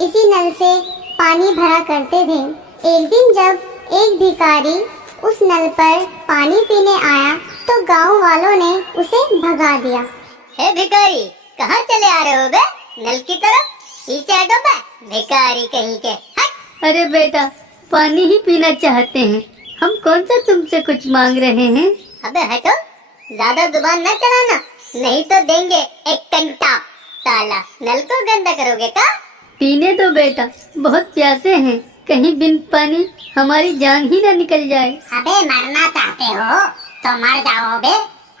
इसी नल से पानी भरा करते थे। एक दिन जब एक भिखारी उस नल पर पानी पीने आया तो गांव वालों ने उसे भगा दिया। हे भिखारी, कहाँ चले आ रहे हो बे? नल की तरफ पीछे हटो बे, भिखारी कहीं के। हट। अरे बेटा, पानी ही पीना चाहते हैं, हम कौन सा तुमसे कुछ मांग रहे हैं। अबे हटो, ज्यादा जुबान न चलाना, नहीं तो देंगे एक कंटा। साला नल को गंदा करोगे का? पीने दो बेटा, बहुत प्यासे हैं, कहीं बिन पानी हमारी जान ही न निकल जाए। अबे मरना चाहते हो तो मर जाओ बे,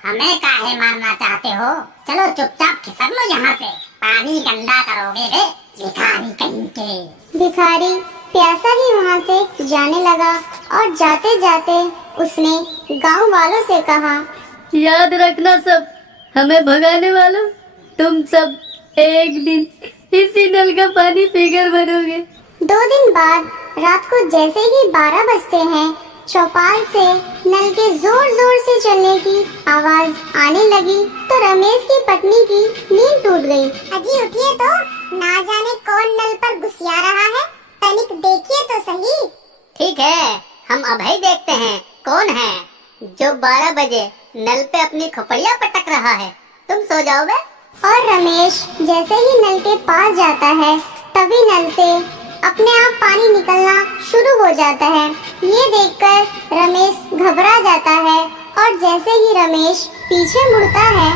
हमें काहे मारना चाहते हो? चलो चुपचाप खिसक लो यहाँ से, पानी गंदा करोगे बे, भिखारी कहीं के। भिखारी प्यासा ही वहाँ से जाने लगा और जाते जाते उसने गांव वालों से कहा, याद रखना सब, हमें भगाने वालों, तुम सब एक दिन इसी नल का पानी पीकर मरोगे। 2 दिन बाद रात को जैसे ही 12 बजते हैं, चौपाल से नल के जोर जोर से चलने की आवाज आने लगी तो रमेश की पत्नी की नींद टूट गई। अजी उठिए तो, ना जाने कौन नल पर घुसिया रहा है, तनिक देखिए तो सही। ठीक है, हम अभी देखते हैं कौन है जो 12 बजे नल पे अपनी खोपड़ियाँ पटक रहा है। तुम सो जाओ बे। और रमेश जैसे ही नल के पास जाता है तभी नल से अपने आप पानी निकलना शुरू हो जाता है। ये देखकर रमेश घबरा जाता है और जैसे ही रमेश पीछे मुड़ता है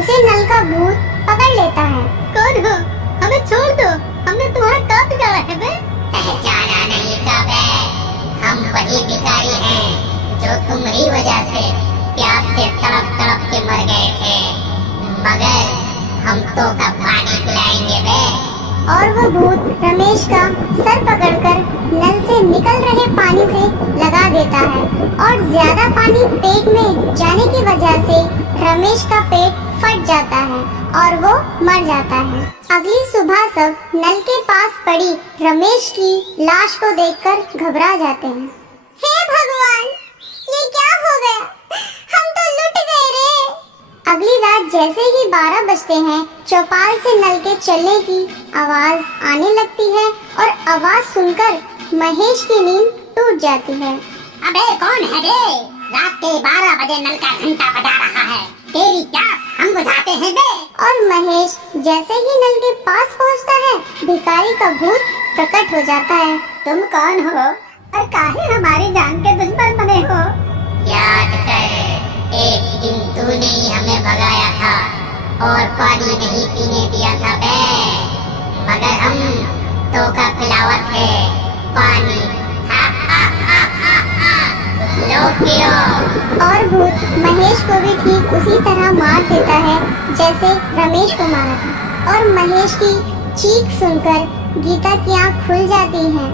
उसे नल का भूत पकड़ लेता है। कौन हो? हमें छोड़ दो, हमने तुम्हारा काम बिगाड़ा है बे। पहचाना नहीं का बे, हम वही भिखारी हैं जो तुम्हारी वजह से प्यास से तड़प तड़प के मर गए थे, मगर हम तो कब पानी पिलाएंगे बे। और वो भूत रमेश का सर पकड़कर नल से निकल रहे पानी से लगा देता है और ज्यादा पानी पेट में जाने की वजह से रमेश का पेट फट जाता है और वो मर जाता है। अगली सुबह सब नल के पास पड़ी रमेश की लाश को देखकर घबरा जाते हैं। हे भगवान, ये क्या हो गया? हम तो लुट गए रे। अगली रात जैसे ही 12 बजते हैं, चौपाल से नल के चलने की आवाज आने लगती है और आवाज सुनकर महेश की नींद टूट जाती है। अबे कौन है बे? रात के 12 बजे नल का घंटा बजा रहा है, तेरी प्यास हम बुझाते हैं बे। और महेश जैसे ही नल के पास पहुंचता है, भिखारी का भूत प्रकट हो जाता है। तुम कौन हो और काहे हमारी जान के दुश्मन बने हो? याद कर, एक दिन तूने ही हमें भगाया था और पानी नहीं पीने दिया था बे, मगर हम तो का खिलावत है पानी। हा हा हा हा हा, लो पियो। और भूत महेश को भी ठीक उसी तरह मार देता है जैसे रमेश को मारा था। और महेश की चीख सुनकर गीता की आँख खुल जाती है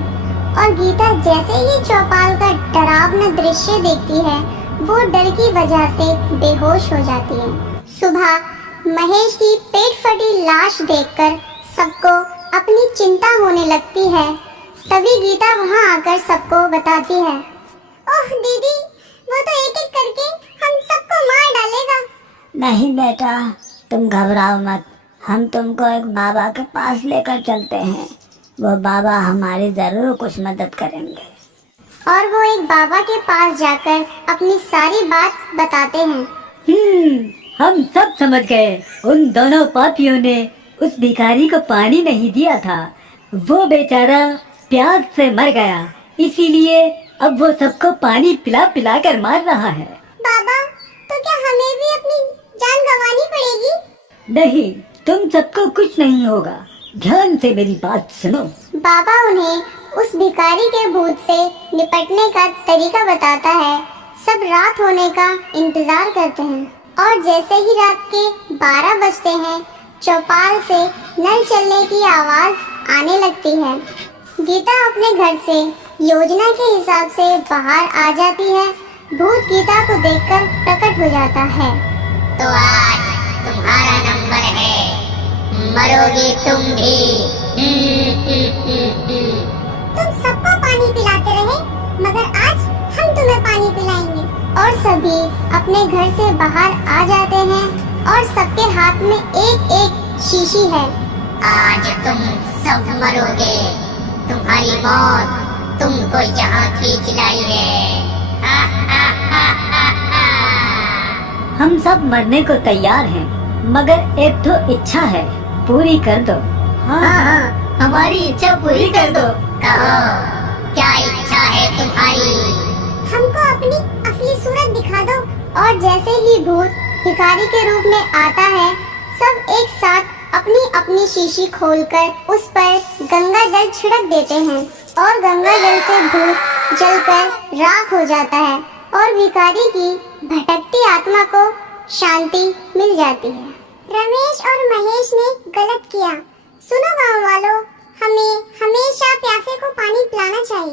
और गीता जैसे ही चौपाल का डरावना दृश्य देखती है, वो डर की वजह से बेहोश हो जाती है। सुबह महेश की पेट फटी लाश देखकर सबको अपनी चिंता होने लगती है। तभी गीता वहाँ आकर सबको बताती है, ओह दीदी, वो तो एक एक करके हम सबको मार डालेगा। नहीं बेटा, तुम घबराओ मत, हम तुमको एक बाबा के पास लेकर चलते हैं, वो बाबा हमारी जरूर कुछ मदद करेंगे। और वो एक बाबा के पास जाकर अपनी सारी बात बताते हैं। हम सब समझ गए, उन दोनों पापियों ने उस भिखारी को पानी नहीं दिया था, वो बेचारा प्यास से मर गया, इसीलिए अब वो सबको पानी पिला पिला कर मार रहा है। बाबा, तो क्या हमें भी अपनी जान गंवानी पड़ेगी? नहीं, तुम सबको कुछ नहीं होगा, ध्यान से मेरी बात सुनो। बाबा उन्हें उस भिखारी के भूत से निपटने का तरीका बताता है। सब रात होने का इंतजार करते हैं और जैसे ही रात के 12 बजते हैं, चौपाल से नल चलने की आवाज आने लगती है। गीता अपने घर से योजना के हिसाब से बाहर आ जाती है। भूत गीता को देखकर प्रकट हो जाता है। तो आज तुम्हारा नंबर है, मरोगे तुम भी। तुम सबको पानी पिलाते रहे, मगर आज हम तुम्हें पानी पिलाएंगे। और सभी अपने घर से बाहर आ जाते हैं और सबके हाथ में एक एक शीशी है। आज तुम सब मरोगे। तुम्हारी मौत तुमको यहाँ खींच लाई है। हा, हा, हा, हा, हा। हम सब मरने को तैयार हैं, मगर एक तो इच्छा है, पूरी कर दो। हाँ, हमारी इच्छा पूरी कर दो। कहो, क्या इच्छा है तुम्हारी? हमको अपनी असली सूरत दिखा दो। और जैसे ही भूत भिखारी के रूप में आता है, सब एक साथ अपनी अपनी शीशी खोलकर उस पर गंगा जल छिड़क देते हैं और गंगा जल से भूत जलकर राख हो जाता है और भिखारी की भटकती आत्मा को शांति मिल जाती है। रमेश और महेश ने गलत किया। सुनो गांव वालों, हमें हमेशा प्यासे को पानी पिलाना चाहिए।